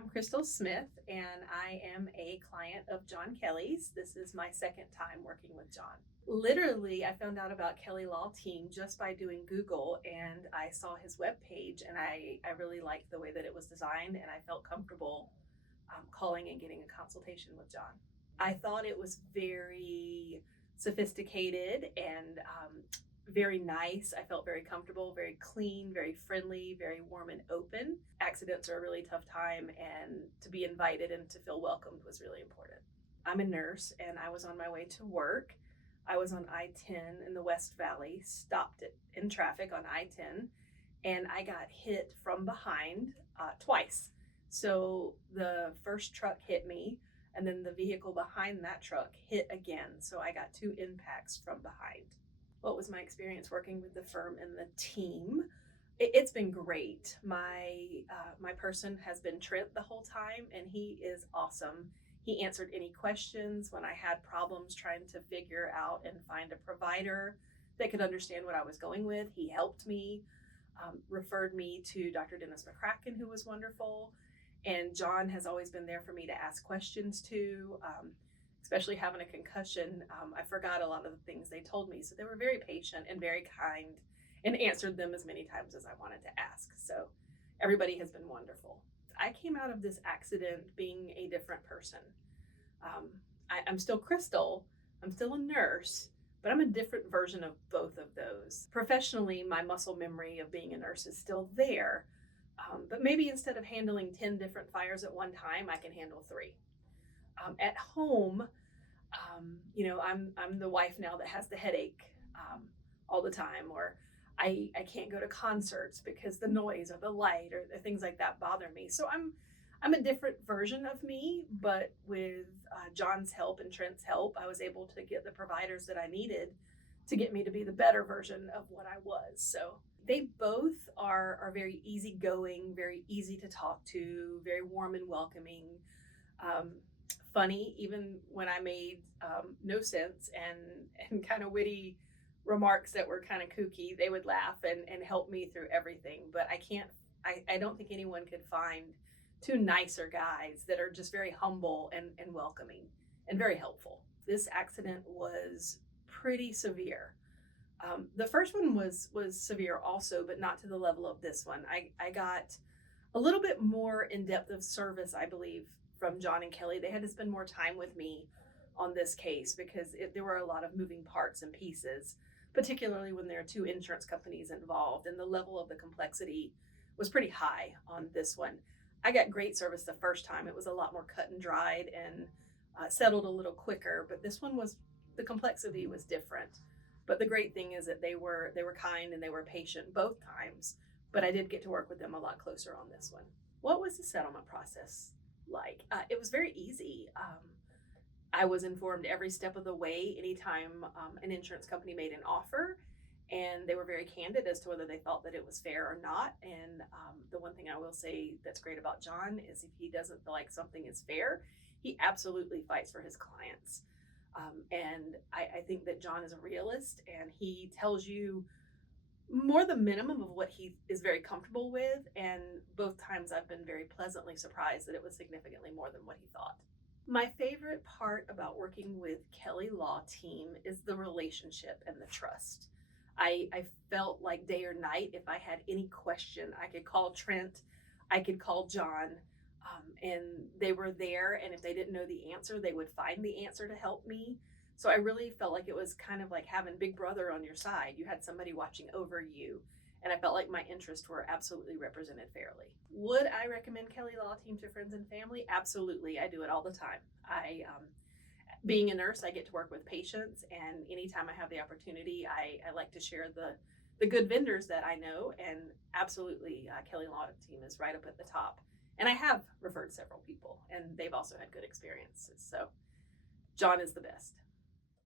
I'm Crystal Smith, and I am a client of John Kelly's. This is my second time working with John. Literally, I found out about Kelly Law Team just by doing Google, and I saw his webpage, and I really liked the way that it was designed, and I felt comfortable calling and getting a consultation with John. I thought it was very sophisticated and very nice. I felt very comfortable, very clean, very friendly, very warm and open. Accidents are a really tough time, and to be invited and to feel welcomed was really important. I'm a nurse, and I was on my way to work. I was on I-10 in the West Valley, stopped in traffic on I-10, and I got hit from behind twice. So the first truck hit me, and then the vehicle behind that truck hit again. So I got two impacts from behind. What was my experience working with the firm and the team? It's been great. My person has been Trent the whole time, and he is awesome. He answered any questions when I had problems trying to figure out and find a provider that could understand what I was going with. He helped me, referred me to Dr. Dennis McCracken, who was wonderful. And John has always been there for me to ask questions to. Especially having a concussion, I forgot a lot of the things they told me. So they were very patient and very kind and answered them as many times as I wanted to ask. So everybody has been wonderful. I came out of this accident being a different person. I'm still Crystal, I'm still a nurse, but I'm a different version of both of those. Professionally, my muscle memory of being a nurse is still there, but maybe instead of handling 10 different fires at one time, I can handle 3. At home, I'm the wife now that has the headache all the time, or I can't go to concerts because the noise or the light or the things like that bother me. So I'm a different version of me, but with John's help and Trent's help, I was able to get the providers that I needed to get me to be the better version of what I was. So they both are very easygoing, very easy to talk to, very warm and welcoming. Funny, even when I made no sense and kind of witty remarks that were kind of kooky, they would laugh and help me through everything. But I don't think anyone could find 2 nicer guys that are just very humble and welcoming and very helpful. This accident was pretty severe. The first one was severe also, but not to the level of this one. I got a little bit more in-depth of service, I believe, from John and Kelly. They had to spend more time with me on this case because there were a lot of moving parts and pieces, particularly when there are 2 insurance companies involved, and the level of the complexity was pretty high on this one. I got great service the first time. It was a lot more cut and dried and settled a little quicker, but this one the complexity was different. But the great thing is that they were kind and they were patient both times, but I did get to work with them a lot closer on this one. What was the settlement process like? It was very easy. I was informed every step of the way anytime an insurance company made an offer, and they were very candid as to whether they felt that it was fair or not. And the one thing I will say that's great about John is if he doesn't feel like something is fair, he absolutely fights for his clients. And I think that John is a realist, and he tells you more the minimum of what he is very comfortable with, and both times I've been very pleasantly surprised that it was significantly more than what he thought. My favorite part about working with Kelly Law Team is the relationship and the trust. I felt like day or night, if I had any question, I could call Trent, I could call John, and they were there, and if they didn't know the answer, they would find the answer to help me. So I really felt like it was kind of like having Big Brother on your side. You had somebody watching over you, and I felt like my interests were absolutely represented fairly. Would I recommend Kelly Law Team to friends and family? Absolutely. I do it all the time. Being a nurse, I get to work with patients, and anytime I have the opportunity, I like to share the good vendors that I know, and absolutely Kelly Law Team is right up at the top. And I have referred several people, and they've also had good experiences. So John is the best.